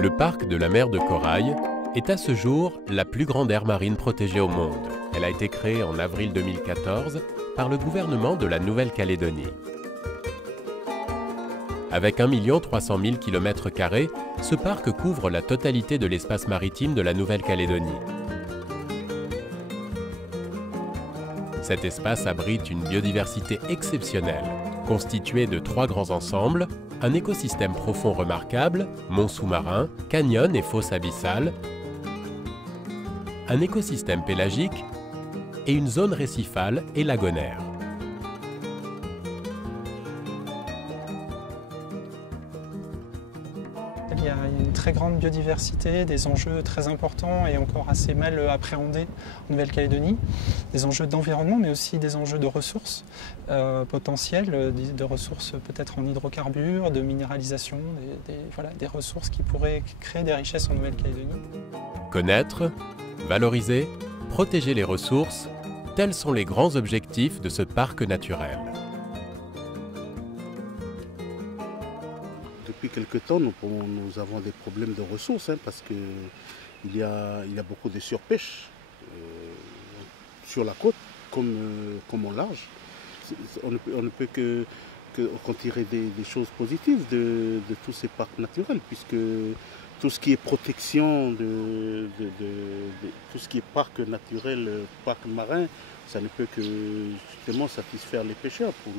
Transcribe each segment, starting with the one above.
Le parc de la mer de Corail est à ce jour la plus grande aire marine protégée au monde. Elle a été créée en avril 2014 par le gouvernement de la Nouvelle-Calédonie. Avec 1 300 000 km², ce parc couvre la totalité de l'espace maritime de la Nouvelle-Calédonie. Cet espace abrite une biodiversité exceptionnelle, constituée de 3 grands ensembles, un écosystème profond remarquable, monts sous-marins, canyons et fosses abyssales, un écosystème pélagique et une zone récifale et lagonaire. Il y a une très grande biodiversité, des enjeux très importants et encore assez mal appréhendés en Nouvelle-Calédonie. Des enjeux d'environnement, mais aussi des enjeux de ressources potentielles, de ressources peut-être en hydrocarbures, de minéralisation, des ressources qui pourraient créer des richesses en Nouvelle-Calédonie. Connaître, valoriser, protéger les ressources, tels sont les grands objectifs de ce parc naturel. Depuis quelque temps, nous avons des problèmes de ressources parce qu'il y a beaucoup de surpêche sur la côte comme au large. On ne peut qu'en tirer des choses positives de tous ces parcs naturels, puisque tout ce qui est protection, tout ce qui est parc naturel, parc marin, ça ne peut que justement satisfaire les pêcheurs pour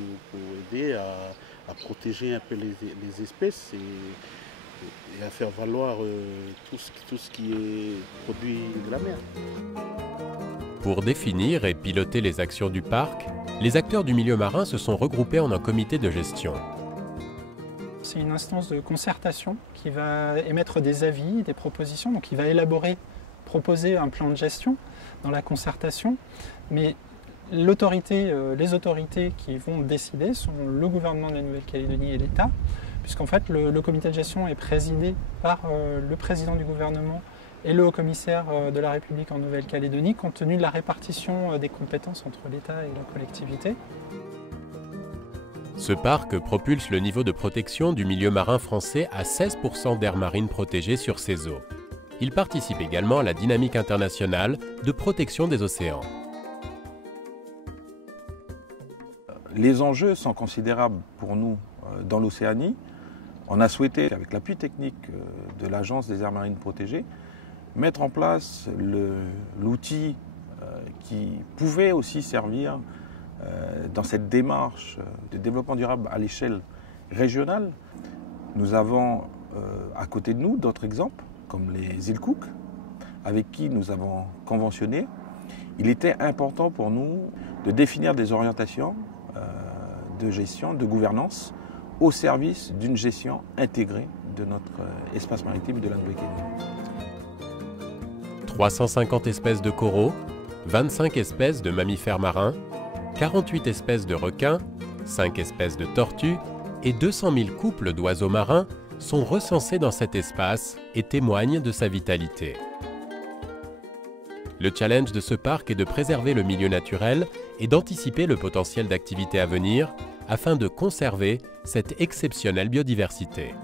aider à protéger un peu les espèces et à faire valoir tout ce qui est produit de la mer. Pour définir et piloter les actions du parc, les acteurs du milieu marin se sont regroupés en un comité de gestion. C'est une instance de concertation qui va émettre des avis, des propositions, donc il va proposer un plan de gestion dans la concertation, mais les autorités qui vont décider sont le gouvernement de la Nouvelle-Calédonie et l'État, puisqu'en fait le comité de gestion est présidé par le président du gouvernement et le haut-commissaire de la République en Nouvelle-Calédonie, compte tenu de la répartition des compétences entre l'État et la collectivité. Ce parc propulse le niveau de protection du milieu marin français à 16% d'aires marines protégées sur ses eaux. Il participe également à la dynamique internationale de protection des océans. Les enjeux sont considérables pour nous dans l'Océanie. On a souhaité, avec l'appui technique de l'Agence des aires marines protégées, mettre en place l'outil qui pouvait aussi servir dans cette démarche de développement durable à l'échelle régionale. Nous avons à côté de nous d'autres exemples, comme les îles Cook, avec qui nous avons conventionné. Il était important pour nous de définir des orientations de gestion, de gouvernance, au service d'une gestion intégrée de notre espace maritime et de la Nouvelle-Calédonie. 350 espèces de coraux, 25 espèces de mammifères marins, 48 espèces de requins, 5 espèces de tortues et 200 000 couples d'oiseaux marins sont recensés dans cet espace et témoignent de sa vitalité. Le challenge de ce parc est de préserver le milieu naturel et d'anticiper le potentiel d'activité à venir afin de conserver cette exceptionnelle biodiversité.